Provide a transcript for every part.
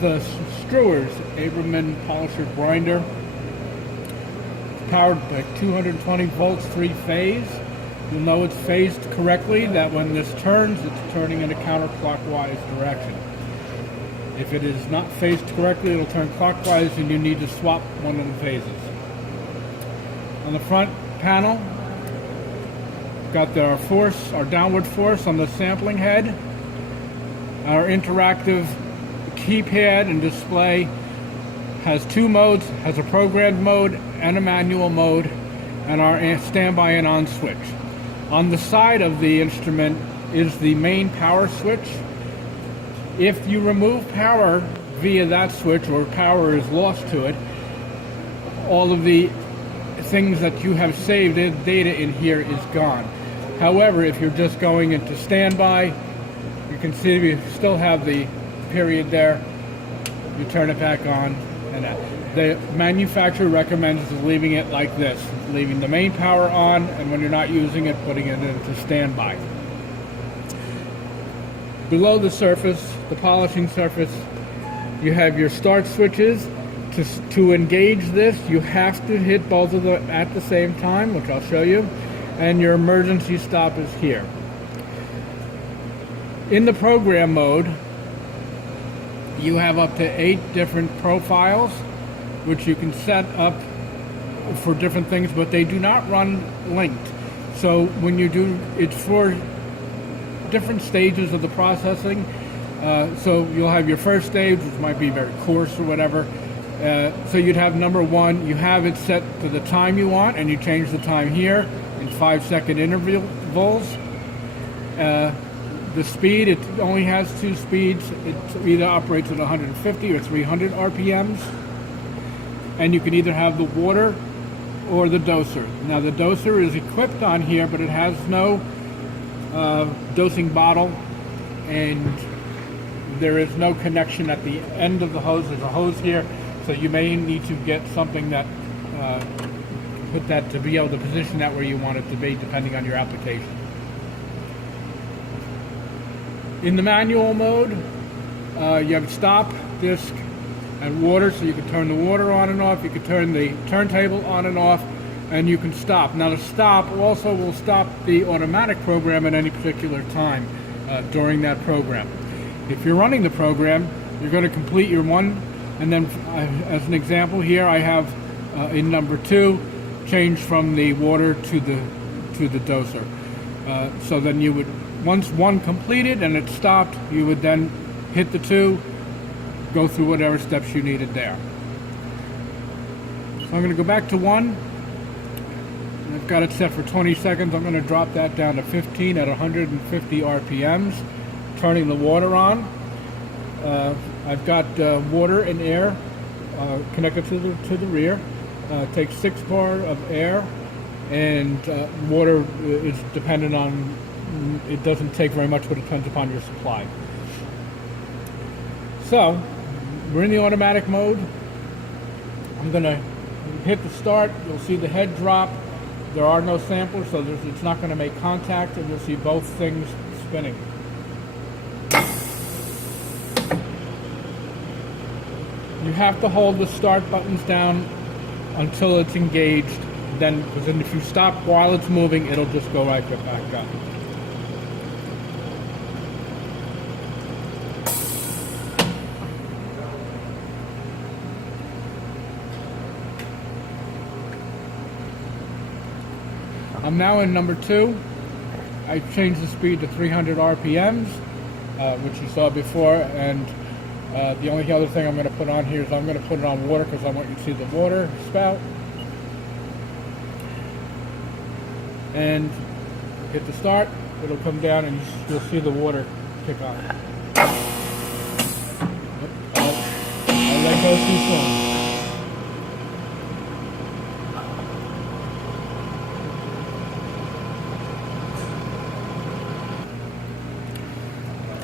the Struers Abramin polisher grinder. It's powered by 220 volts, 3-phase. You'll know it's phased correctly, that when this turns, it's turning in a counterclockwise direction. If it is not phased correctly, it'll turn clockwise and you need to swap one of the phases. On the front panel, got our downward force on the sampling head. Our interactive keypad and display has 2 modes, has a programmed mode and a manual mode, and our standby and on switch. On the side of the instrument is the main power switch. If you remove power via that switch, or power is lost to it, all of the things that you have saved data in here is gone. However, if you're just going into standby, you can see we still have the period there. You turn it back on, and the manufacturer recommends leaving it like this, leaving the main power on, and when you're not using it, putting it into standby. Below the surface, the polishing surface, you have your start switches. To engage this, you have to hit both of them at the same time, which I'll show you, and your emergency stop is here. In the program mode, you have up to 8 different profiles, which you can set up for different things, but they do not run linked. So when you do, it's for different stages of the processing. So you'll have your first stage, which might be very coarse or whatever. So you'd have number 1, you have it set to the time you want, and you change the time here in 5-second intervals. The speed, it only has 2 speeds. It either operates at 150 or 300 RPMs. And you can either have the water or the doser. Now the doser is equipped on here, but it has no dosing bottle, and there is no connection at the end of the hose. There's a hose here, so you may need to get something that put that to be able to position that where you want it to be, depending on your application. In the manual mode, you have stop, disc, and water, so you can turn the water on and off. You can turn the turntable on and off, and you can stop. Now the stop also will stop the automatic program at any particular time during that program. If you're running the program, you're going to complete your 1, and then as an example here, I have in number 2 changed from the water to the doser. So then you would, once 1 completed and it stopped, you would then hit the 2, go through whatever steps you needed there. So I'm going to go back to 1. I've got it set for 20 seconds. I'm going to drop that down to 15 at 150 RPMs, turning the water on. I've got water and air connected to the rear. Takes 6 bar of air, and water is dependent on, it doesn't take very much, but it depends upon your supply. So we're in the automatic mode. I'm going to hit the start. You'll see the head drop. There are no samplers, so it's not going to make contact, and you'll see both things spinning. You have to hold the start buttons down until it's engaged. Then, because then if you stop while it's moving, it'll just go right back up. I'm now in number 2. I changed the speed to 300 RPMs, which you saw before, and the only other thing I'm going to put on here is I'm going to put it on water because I want you to see the water spout. And hit the start, it'll come down and you'll see the water kick on. I let go too soon.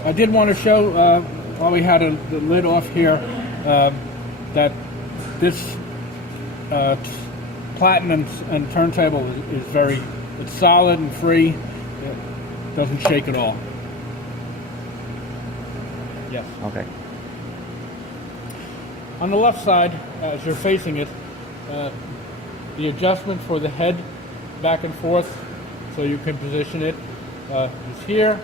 I did want to show, while we had the lid off here, that this platinum and turntable is it's solid and free. It doesn't shake at all. Yes. Okay. On the left side, as you're facing it, the adjustment for the head back and forth, so you can position it, is here.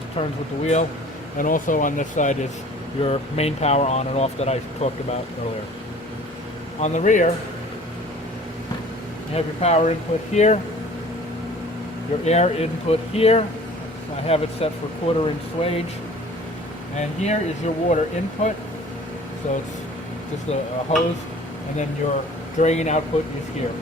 It turns with the wheel, and also on this side is your main power on and off that I talked about earlier. On the rear, you have your power input here, your air input here. I have it set for 1/4 inch swage, and here is your water input. So it's just a hose, and then your drain output is here.